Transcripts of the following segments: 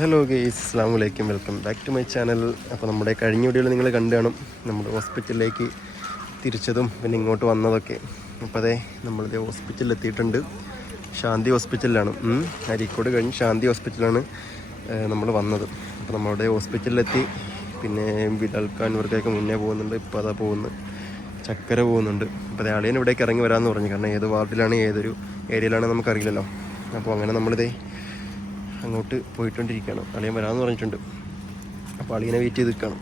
Hello guys, അസ്സാം വലൈക്കും, welcome back to my channel. അപ്പോൾ നമ്മുടെ കഴിഞ്ഞ വീഡിയോയിൽ നിങ്ങൾ കണ്ടു കാണും നമ്മുടെ ഹോസ്പിറ്റലിലേക്ക് തിരിച്ചതും പിന്നെ ഇങ്ങോട്ട് വന്നതൊക്കെ. അപ്പോൾ അതെ, നമ്മളിത് ഹോസ്പിറ്റലിൽ എത്തിയിട്ടുണ്ട്. ശാന്തി ഹോസ്പിറ്റലിലാണ്, അരീക്കോട് കഴിഞ്ഞ് ശാന്തി ഹോസ്പിറ്റലാണ് നമ്മൾ വന്നത്. അപ്പോൾ നമ്മളുടെ ഹോസ്പിറ്റലിലെത്തി. പിന്നെ ബിലാൽക്കാൻ ഇവർക്കൊക്കെ മുന്നേ പോകുന്നുണ്ട്. ഇപ്പോൾ അതാ പോകുന്നു, ചക്കര പോകുന്നുണ്ട്. അപ്പോൾ അതെ, അളിയൻ ഇവിടേക്ക് ഇറങ്ങി വരാമെന്ന് പറഞ്ഞു. കാരണം ഏത് വാർഡിലാണ് ഏതൊരു ഏരിയയിലാണ് നമുക്കറിയില്ലല്ലോ. അപ്പോൾ അങ്ങനെ നമ്മളിതേ അങ്ങോട്ട് പോയിക്കൊണ്ടിരിക്കുകയാണ്. അളിയൻ വരാമെന്ന് പറഞ്ഞിട്ടുണ്ട്. അപ്പോൾ അളിയനെ വെയിറ്റ് ചെയ്ത് നിൽക്കണം.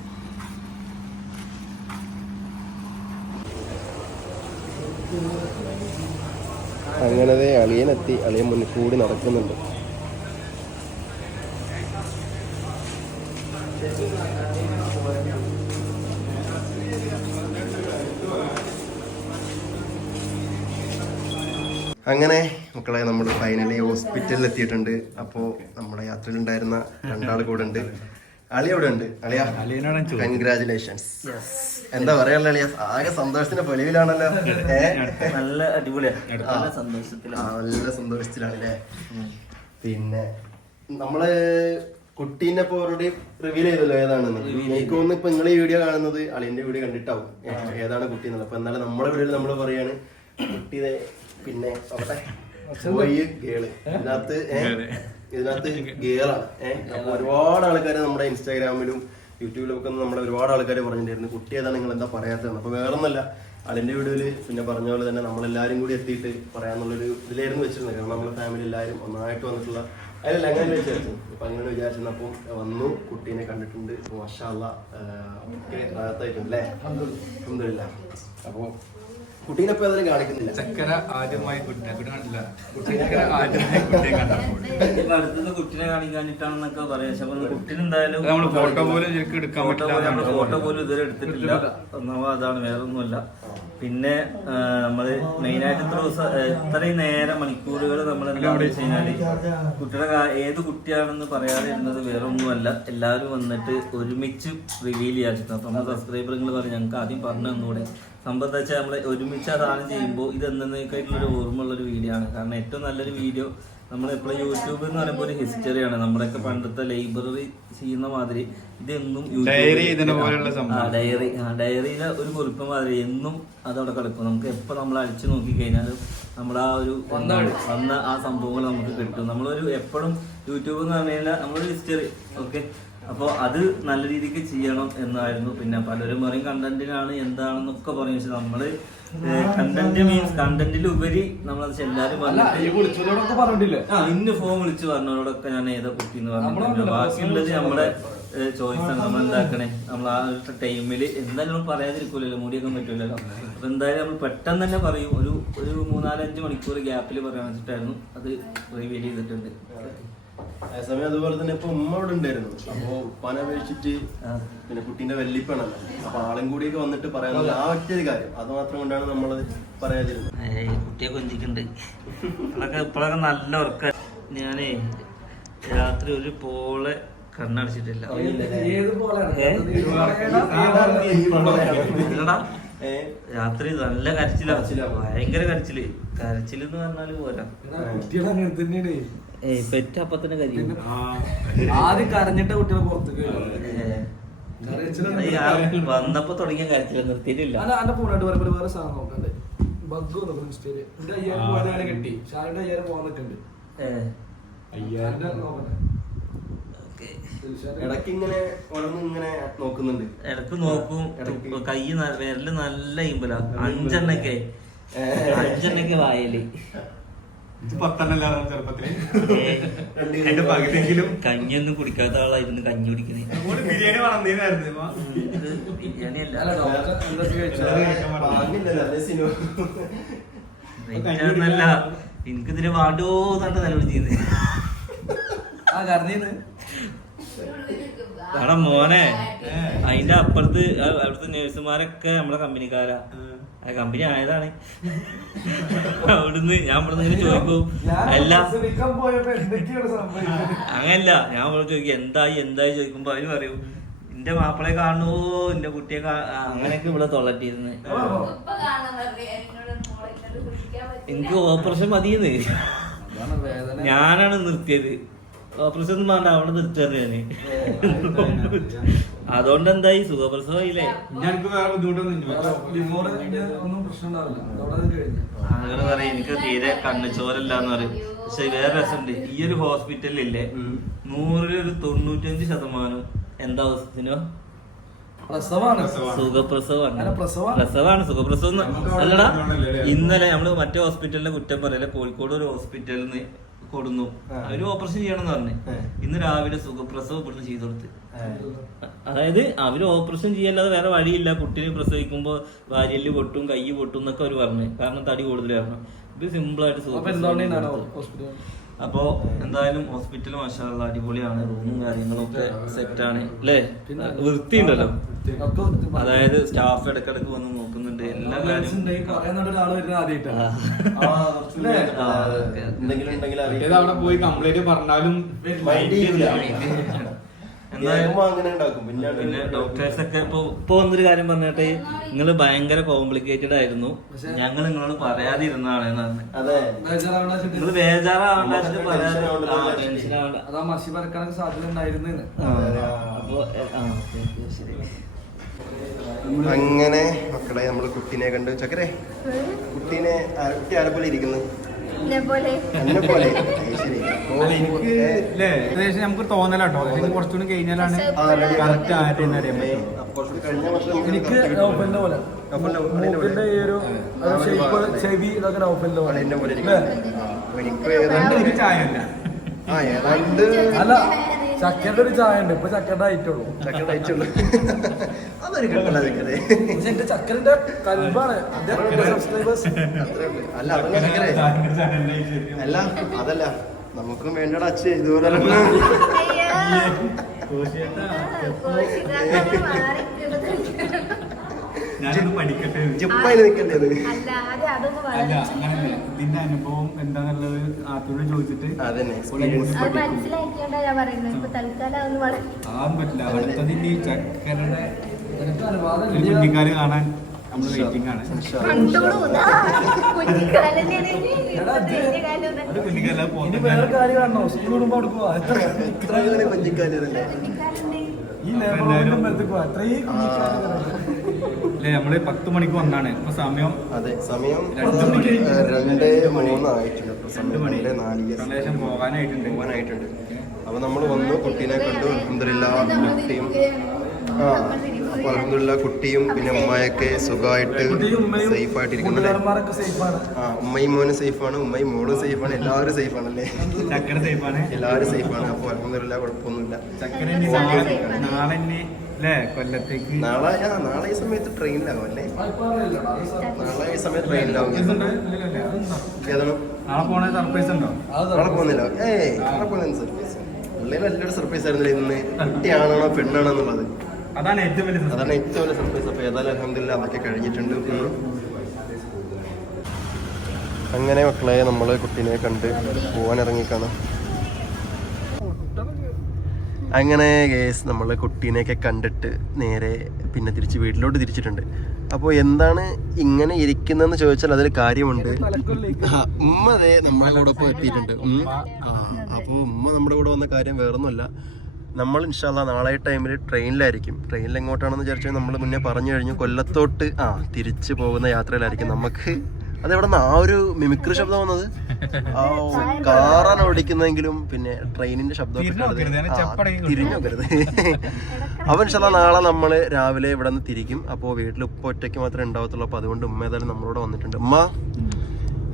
അങ്ങനത്തെ അളിയനെത്തി. അളിയൻ മുന്നിൽ കൂടി നടക്കുന്നുണ്ട്. അങ്ങനെ മക്കളെ, നമ്മൾ ഫൈനലി ഹോസ്പിറ്റലിൽ എത്തിയിട്ടുണ്ട്. അപ്പോൾ നമ്മുടെ യാത്രയിലുണ്ടായിരുന്ന രണ്ടാൾ കൂടെ ഉണ്ട്. അളി അവിടെ ഉണ്ട്. അളിയ, കൺഗ്രാജുലേഷൻസ്. എന്താ പറയാനുള്ള അളിയ, ആകെ സന്തോഷത്തിന്റെ പൊലിവിലാണല്ലോ. നല്ല അടിപൊളിയാണ്, നല്ല സന്തോഷത്തിലാണല്ലേ. പിന്നെ നമ്മള് കുട്ടീനെ ഇപ്പൊ ഓൾറെഡി റിവീൽ ചെയ്തല്ലോ ഏതാണെന്ന്. എനിക്ക് തോന്നുന്നു ഇപ്പൊ നിങ്ങൾ ഈ വീഡിയോ കാണുന്നത് അളിയന്റെ വീഡിയോ കണ്ടിട്ടാവും ഏതാണ് കുട്ടി എന്നുള്ളത്. അപ്പൊ എന്നാലും നമ്മളെ വീഡിയോയിൽ നമ്മൾ പറയാണ് കുട്ടിയെ. പിന്നെ അവിടെ ബോയ് ഗേള്, ഇതിനകത്ത് ഗേളാണ്. അപ്പൊ ഒരുപാട് ആൾക്കാർ നമ്മുടെ ഇൻസ്റ്റാഗ്രാമിലും യൂട്യൂബിലൊക്കെ നമ്മളെ ഒരുപാട് ആൾക്കാർ പറഞ്ഞിട്ടുണ്ടായിരുന്നു കുട്ടി ഏതാണ്, നിങ്ങൾ എന്താ പറയാത്തതെന്ന്. അപ്പൊ വേറൊന്നല്ല, അതിന്റെ വീഡിയോയില് പിന്നെ പറഞ്ഞ പോലെ തന്നെ നമ്മളെല്ലാരും കൂടി എത്തിയിട്ട് പറയാന്നുള്ളൊരു ഇതിലായിരുന്നു വെച്ചിരുന്നത്. കാരണം നമ്മുടെ ഫാമിലി എല്ലാവരും ഒന്നായിട്ട് വന്നിട്ടുള്ള അതിലല്ല അങ്ങനെ വിചാരിച്ചു. അപ്പൊ അങ്ങനെ വിചാരിച്ചിരുന്നപ്പം വന്നു, കുട്ടീനെ കണ്ടിട്ടുണ്ട്. മാഷാ അല്ലാഹ് ഒക്കെ റാഹത്തായിട്ടുണ്ട് അല്ലേ, അൽഹംദുലില്ലാഹ്. അപ്പൊ കുട്ടീനെ ഇപ്പൊ അതിൽ കാണിക്കുന്നില്ല. ചക്കര ആദ്യമായി കുട്ടിനെ കണ്ടില്ല. അടുത്തുനിന്ന് കുട്ടിനെ കാണിക്കാനിട്ടാണെന്നൊക്കെ പറയാം. പക്ഷെ കുട്ടീനെ എന്തായാലും ഫോട്ടോ പോലും എടുക്കാൻ പറ്റില്ല. ഫോട്ടോ പോലും ഇതുവരെ എടുത്തിട്ടില്ല. ഒന്നാമത് അതാണ്, വേറൊന്നുമല്ല. പിന്നെ നമ്മള് മെയിനായിട്ട് ഇത്രയും നേരം മണിക്കൂറുകൾ നമ്മൾ എന്താ വെച്ച് കഴിഞ്ഞാല് കുട്ടിയുടെ ഏത് കുട്ടിയാണെന്ന് പറയാതെ ഇരുന്നത് വേറെ ഒന്നുമല്ല. എല്ലാവരും വന്നിട്ട് ഒരുമിച്ച് റിവീൽ ചെയ്യാറുണ്ട്. അപ്പൊ നമ്മുടെ സബ്സ്ക്രൈബറുകൾ പറയും ഞങ്ങൾക്ക് ആദ്യം പറഞ്ഞു തന്നൂടെ. സംഭവം എന്താ വെച്ചാൽ നമ്മൾ ഒരുമിച്ച് ആ സാധനം ചെയ്യുമ്പോൾ ഇത് എന്നേക്കായിട്ടുള്ളൊരു ഓർമ്മ ഉള്ളൊരു വീഡിയോ ആണ്. കാരണം ഏറ്റവും നല്ലൊരു വീഡിയോ നമ്മളെപ്പോഴും യൂട്യൂബ് എന്ന് പറയുമ്പോൾ ഒരു ഹിസ്റ്ററിയാണ്. നമ്മുടെയൊക്കെ പണ്ടത്തെ ലൈബ്രറി ചെയ്യുന്ന മാതിരി ഇതെന്നും ഡയറിയിലെ ഒരു കുറിപ്പ് മാതിരി എന്നും അതവിടെ കിടക്കും. നമുക്ക് എപ്പോൾ നമ്മൾ അടിച്ചു നോക്കി കഴിഞ്ഞാലും നമ്മുടെ ആ ഒരു വന്ന ആ സംഭവങ്ങൾ നമുക്ക് കിട്ടും. നമ്മളൊരു എപ്പോഴും യൂട്യൂബ് എന്ന് പറഞ്ഞു കഴിഞ്ഞാൽ നമ്മളൊരു ഹിസ്റ്ററി. ഓക്കെ, അപ്പോൾ അത് നല്ല രീതിക്ക് ചെയ്യണം എന്നായിരുന്നു. പിന്നെ പലരും പറയും കണ്ടന്റിനാണ് എന്താണെന്നൊക്കെ പറയും. പക്ഷെ നമ്മള് കണ്ടന്റ് മീൻസ് കണ്ടന്റിലുപരി നമ്മളത് എല്ലാരും പറഞ്ഞിട്ടില്ല. ഇന്ന് ഫോൺ വിളിച്ച് പറഞ്ഞവരോടൊക്കെ ഞാൻ ഏതാ കുട്ടി എന്ന് പറഞ്ഞിട്ടുണ്ട്. ബാക്കിയുള്ളത് നമ്മുടെ ചോയ്സാണ്. നമ്മൾ എന്താക്കണേ, നമ്മൾ ആ ഒരു ടൈമിൽ എന്തായാലും നമ്മൾ പറയാതിരിക്കൂലല്ലോ, മൂടിയൊക്കെ പറ്റൂലല്ലോ. അപ്പൊ എന്തായാലും നമ്മൾ പെട്ടെന്ന് തന്നെ പറയും. ഒരു 3-4-5 മണിക്കൂർ ഗ്യാപ്പിൽ പറയാൻ വെച്ചിട്ടായിരുന്നു അത് റിവീൽ ചെയ്തിട്ടുണ്ട്. അതേസമയം അതുപോലെ തന്നെ ഇപ്പൊ ഉമ്മ അവിടെ ഉണ്ടായിരുന്നു. അപ്പൊ ഉപ്പാനെ അപേക്ഷിച്ചിട്ട് പിന്നെ കുട്ടീന്റെ വെല്ലിപ്പാണല്ലോ. അപ്പൊ ആളും കൂടിയൊക്കെ വന്നിട്ട് പറയാനുള്ള ആ ഒറ്റൊരു കാര്യം അത് മാത്രം കൊണ്ടാണ് നമ്മളത് പറയാതിരുന്നത്. കുട്ടിയെ കൊഞ്ചിക്കുന്നുണ്ട്. ഇപ്പോഴൊക്കെ നല്ല ഉറക്ക. ഞാനേ രാത്രി ഒരു പോളെ കണ്ണടച്ചിട്ടില്ല. രാത്രി നല്ല കരച്ചില, ഭയങ്കര കരച്ചില്. കരച്ചിലെന്ന് പറഞ്ഞാല് പോരാ, പെറ്റ് അപ്പൊ തന്നെ കരിയും. ആദ്യം കരഞ്ഞിട്ട കുട്ടികളെ പുറത്തേക്ക് വന്നപ്പോ തുടങ്ങിയ കരച്ചില നിർത്തിയിട്ടില്ല. അന്റെ ഫോണായിട്ട് പറയുമ്പോൾ വേറെ സാധനം നോക്കണ്ടേ, ബഗ് വന്നു ഇൻസ്റ്റയില്. എന്റെ 5000 പോകാൻ കിട്ടി, ഷാനിന്റെ 5000 പോകാൻ നിൽക്കുന്നുണ്ട്. ഇടയ്ക്ക് ഇങ്ങനെ ഇങ്ങനെ നോക്കുന്നുണ്ട്. ഇടക്ക് നോക്കും. കൈ വിരല് നല്ല ഇമ്പല. 5 വായല് കഞ്ഞിയൊന്നും കുടിക്കാത്ത ആളായിരുന്നു കഞ്ഞി കുടിക്കുന്നത്. ബിരിയാണി അല്ല, എനിക്കിതിന് വാണ്ടോ തന്നെ നിലവിളിച്ചത്. കാരണം മോനെ അതിന്റെ അപ്പുറത്ത് അവിടുത്തെ നേഴ്സുമാരൊക്കെ നമ്മളെ കമ്പനിക്കാരാ. കമ്പനി ആയതാണ്. അവിടുന്ന് ഞാൻ ഇവിടുന്ന് ചോദിക്കും അല്ല അങ്ങനല്ല, ഞാൻ ഇവിടെ ചോദിക്കും എന്തായി ചോദിക്കുമ്പോ അവര് പറയും എന്റെ മാപ്പിളെ കാണുവോ എന്റെ കുട്ടിയെ അങ്ങനെയൊക്കെ ഇവിടെ തൊള്ളട്ടിരുന്ന്. എനിക്ക് ഓപ്പറേഷൻ മതിയെന്ന് ഞാനാണ് നിർത്തിയത്. ഓപ്പറേഷൻ ഒന്നും വേണ്ട അവിടെ നിർത്തിയറിയാന്. അതുകൊണ്ട് എന്തായി സുഖപ്രസവയില്ലേ? ഞങ്ങൾക്ക് വേറെ ബുദ്ധിമുട്ടൊന്നും ഒന്നും പ്രശ്നം ഉണ്ടാവില്ല. അതോടെ കഴിഞ്ഞു. അങ്ങനെ പറയും എനിക്ക് തീരെ കണ്ണുചോരല്ലാന്ന് പറയും. പക്ഷെ വേറെ രസമുണ്ട്, ഈ ഒരു ഹോസ്പിറ്റലില്ലേ 100-ൽ 95% എന്താ അവസ്ഥനോ പ്രസവാണ്. സുഖപ്രസവമാണ്. പ്രസവമാണ് സുഖപ്രസവം അല്ലടാ. ഇന്നലെ നമ്മള് മറ്റേ ഹോസ്പിറ്റലിന്റെ കുറ്റം പറയല്ലേ, കോഴിക്കോട് ഒരു ഹോസ്പിറ്റലിൽ നിന്ന് കൊടുന്നു, അവര് ഓപ്പറേഷൻ ചെയ്യണമെന്ന് പറഞ്ഞു. ഇന്ന് രാവിലെ സുഖപ്രസവം ഇവിടുന്ന് ചെയ്തു കൊടുത്ത്. അതായത് അവര് ഓപ്പറേഷൻ ചെയ്യല്ലാതെ വേറെ വഴിയില്ല. കുട്ടീനെ പ്രസവിക്കുമ്പോ വാരിയല് പൊട്ടും കൈ പൊട്ടും എന്നൊക്കെ അവര് പറഞ്ഞു, കാരണം തടി കൂടുതലായിരുന്നു. ഇത് സിമ്പിൾ ആയിട്ട് സുഖപ്രസവം. അപ്പൊ എന്തായാലും ഹോസ്പിറ്റൽ മാഷാഅല്ലാ അടിപൊളിയാണ്. റൂമും കാര്യങ്ങളും ഒക്കെ സെറ്റ് ആണ് അല്ലേ? വൃത്തിയുണ്ടല്ലോ. അതായത് സ്റ്റാഫ് ഇടക്കിടക്ക് വന്ന് നോക്കുന്നുണ്ട് എല്ലാ കാര്യവും. അവിടെ പോയി കംപ്ലൈന്റ് പറഞ്ഞാലും പിന്നെ ഡോക്ടേഴ്സ് ഒക്കെ ഇപ്പൊ വന്നൊരു കാര്യം പറഞ്ഞിട്ട്, നിങ്ങള് ഭയങ്കര കോംപ്ലിക്കേറ്റഡ് ആയിരുന്നു, ഞങ്ങൾ നിങ്ങളോട് പറയാതിരുന്നാണ്. നിങ്ങള് ബേജാറാവണ്ട, അതാ മഷി പരക്കാനൊക്കെ സാധ്യത ഉണ്ടായിരുന്നു. അപ്പൊ ശരി. അങ്ങനെ മക്കളെ നമ്മള് കുട്ടീനെ കണ്ടു. ചക്കരെ കുട്ടീനെ കുട്ടി ആരെപ്പോലെ ഇരിക്കുന്നു? എന്നെ പോലെ. എനിക്ക് ഏകദേശം നമുക്ക് തോന്നലാട്ടോ, കുറച്ചുകൂടി കഴിഞ്ഞാലാണ് കറക്റ്റ് ആയിട്ട് തന്നെ അറിയാൻ പറ്റും. എനിക്ക് നൗഫലിന്റെ പോലെ ഈ ഒരു ചെവി ഇതൊക്കെ നൗഫലിന്റെ പോലെ. എനിക്ക് ചായ അല്ല അല്ല, ചക്കന്റെ ഒരു ചായ ഉണ്ട്. ഇപ്പൊ ചക്കന്റെ ആയിട്ടുള്ളൂ. അതൊരു കിട്ടല. പക്ഷെ എന്റെ ചക്കന്റെ കൽബാണ് സബ്സ്ക്രൈബേഴ്സ്. അല്ല അല്ല അതല്ല, നമുക്കും വേണ്ടട അച്ഛ ഇതുപോലെ ഞാനത് പഠിക്കട്ടെ. ജിപ്പായി നിൽക്കേണ്ടത് അല്ല അങ്ങനല്ലേ, ഇതിന്റെ അനുഭവം എന്താന്നുള്ളത് ആത്തോട് ചോദിച്ചിട്ട് ആവാൻ പറ്റില്ല. അടുത്തതിന്റെ ഈ ചക്കരയുടെ കുഞ്ഞിക്കാല് കാണാൻ നമ്മള് വെയിറ്റിംഗ് ആണ്. കുഞ്ഞിക്കാല ഇനി വേറെ കാര്യം കാണണോ? സ്കൂൾ കൂടുമ്പോ അവിടെ പോവാ. ഈ ലേബറിന്റെ ബലത്തേക്ക് പോവാ. അത്രയും അല്ലേ, നമ്മള് 10 മണിക്ക് വന്നാണ്. ഇപ്പൊ സമയം അതെ സമയം 2:03 ആയിട്ടുണ്ട്. പോകാനായിട്ടുണ്ട്. അപ്പൊ നമ്മള് വന്നു, കുട്ടീനെ കണ്ടു. അൽഹംദുലില്ലാഹ് കുട്ടിയും അപ്പൊ അൽഹംദുലില്ലാഹ് കുട്ടിയും പിന്നെ ഉമ്മയൊക്കെ സുഖമായിട്ട് സേഫ് ആയിട്ടിരിക്കുന്നുണ്ട്. ഉമ്മയും മോനും സേഫാണ്, ഉമ്മയും മോളും സേഫാണ്, എല്ലാവരും സേഫാണല്ലേ? ചക്കര സേഫാണ്, എല്ലാവരും സേഫാണ്. അപ്പൊ അൽഹംദുലില്ലാഹ് കുഴപ്പമൊന്നുമില്ല. കൊല്ലത്തേക്ക് നാളെ ഈ സമയത്ത് ട്രെയിനിലാകും അല്ലേ? നാളെ ഈ സമയത്ത് ട്രെയിനിലാവും. നാളെ പോണ സർപ്രൈസ് ഉണ്ടോ? നാളെ പോകുന്നില്ല. നാളെ പോകുന്ന സർപ്രൈസ് ഉള്ളിൽ നല്ലൊരു സർപ്രൈസ് ആയിരുന്നില്ല ഇന്ന്. കുട്ടിയാണോ പെണ്ണാണോ എന്നുള്ളത്, അതാണ് ഏറ്റവും വലിയ സർപ്രൈസ്. അപ്പൊ ഏതായാലും അൽഹംദുലില്ലാഹ് അതൊക്കെ കഴിഞ്ഞിട്ടുണ്ട്. അങ്ങനെ മക്കളെ നമ്മള് കുട്ടീനെ കണ്ട് പോവാൻ ഇറങ്ങിക്കാണ്. അങ്ങനെ കേസ് നമ്മൾ കുട്ടീനെയൊക്കെ കണ്ടിട്ട് നേരെ പിന്നെ തിരിച്ച് വീട്ടിലോട്ട് തിരിച്ചിട്ടുണ്ട്. അപ്പോൾ എന്താണ് ഇങ്ങനെ ഇരിക്കുന്നതെന്ന് ചോദിച്ചാൽ അതിൽ കാര്യമുണ്ട്. ഉമ്മ അതെ നമ്മളോടൊപ്പം എത്തിയിട്ടുണ്ട്. അപ്പോൾ ഉമ്മ നമ്മുടെ കൂടെ വന്ന കാര്യം വേറൊന്നുമല്ല, നമ്മൾ ഇൻഷാല്ലാ നാളെ ടൈമിൽ ട്രെയിനിലായിരിക്കും. ട്രെയിനിൽ എങ്ങോട്ടാണെന്ന് വിചാരിച്ചാൽ നമ്മൾ മുന്നേ പറഞ്ഞു കഴിഞ്ഞു, കൊല്ലത്തോട്ട് തിരിച്ചു പോകുന്ന യാത്രയിലായിരിക്കും. നമുക്ക് അതെവിടെ നിന്ന് ആ ഒരു മിമിക്രി ശബ്ദം വന്നത്? കാറാണ് ഓടിക്കുന്നതെങ്കിലും പിന്നെ ട്രെയിനിന്റെ ശബ്ദമൊക്കെ തിരിഞ്ഞു നോക്കരുത്. അപ്പൊ ഇൻഷാല്ലാ നാളെ നമ്മള് രാവിലെ ഇവിടെ നിന്ന് തിരിക്കും. അപ്പോൾ വീട്ടിൽ ഉപ്പ ഒറ്റയ്ക്ക് മാത്രമേ ഉണ്ടാവത്തുള്ളൂ. അപ്പൊ അതുകൊണ്ട് ഉമ്മ ഏതായാലും നമ്മളോട് വന്നിട്ടുണ്ട്. ഉമ്മ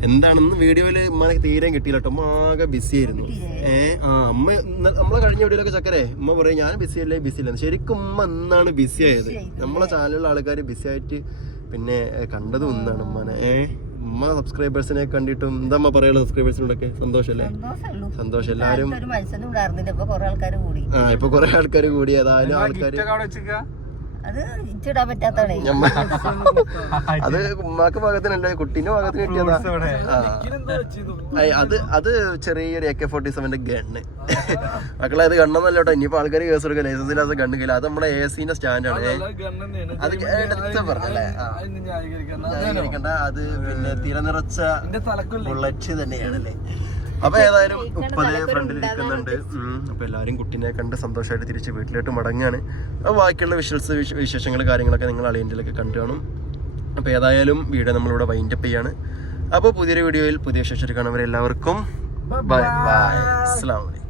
എന്താണെന്ന് വീഡിയോയില് ഉമ്മക്ക് തീരെ കിട്ടിയില്ല കേട്ടോ. ഉമ്മ ആകെ ബിസി ആയിരുന്നു. അമ്മ നമ്മളെ കഴിഞ്ഞ വീഡിയോയിലൊക്കെ ചക്കരെ ഉമ്മ പറയും ഞാൻ ബിസി അല്ലേ ശരിക്കും ഉമ്മ എന്നാണ് ബിസി ആയത്? നമ്മളെ ചാനലിലുള്ള ആൾക്കാർ ബിസി ആയിട്ട് പിന്നെ കണ്ടതും ഒന്നാണ് ഉമ്മനെ. ഉമ്മ സബ്സ്ക്രൈബേഴ്സിനെ കണ്ടിട്ടും എന്താ അമ്മ പറയാ? സബ്സ്ക്രൈബേഴ്സിനോടൊക്കെ സന്തോഷല്ലേ? സന്തോഷം. എല്ലാരും ഇപ്പൊ കൊറേ ആൾക്കാർ കൂടി. ഏതായാലും ആൾക്കാര് അത് ഉമ്മാക്ക് ഭാഗത്തിനല്ല, കുട്ടീന്റെ ഭാഗത്തിന് കിട്ടിയതാ. അത് ചെറിയൊരു AK-47 ഗണ്ണ്. മക്കളെ അത് ഗണ്ണൊന്നല്ല കേട്ടോ. ഇനിയിപ്പോ ആൾക്കാർ കേസ് കൊടുക്കുക ലൈസൻസ് ഇല്ലാത്ത ഗണ്ണ് കില്ല. അത് നമ്മുടെ AC-ന്റെ സ്റ്റാൻഡാണ്. അത് എടുത്ത് പറഞ്ഞല്ലേ അത് പിന്നെ തിര നിറച്ച ബുള്ളറ്റ് തന്നെയാണല്ലേ. അപ്പൊ ഏതായാലും 30 ഫ്രണ്ടിൽ ഇരിക്കുന്നുണ്ട്. അപ്പൊ എല്ലാരും കുട്ടീനെ കണ്ട് സന്തോഷമായിട്ട് തിരിച്ച് വീട്ടിലോട്ട് മടങ്ങാണ്. അപ്പൊ ബാക്കിയുള്ള വിശേഷങ്ങൾ കാര്യങ്ങളൊക്കെ നിങ്ങൾ അളിയൻ്റെലൊക്കെ കണ്ടു കാണും. അപ്പൊ ഏതായാലും വീഡിയോ നമ്മളിവിടെ വൈൻഡപ്പ് ചെയ്യാണ്. അപ്പോൾ പുതിയൊരു വീഡിയോയിൽ പുതിയ വിശേഷത്തിൽ കാണുന്നവരെ എല്ലാവർക്കും ബൈ ബൈ. അസ്സലാമു അലൈക്കും.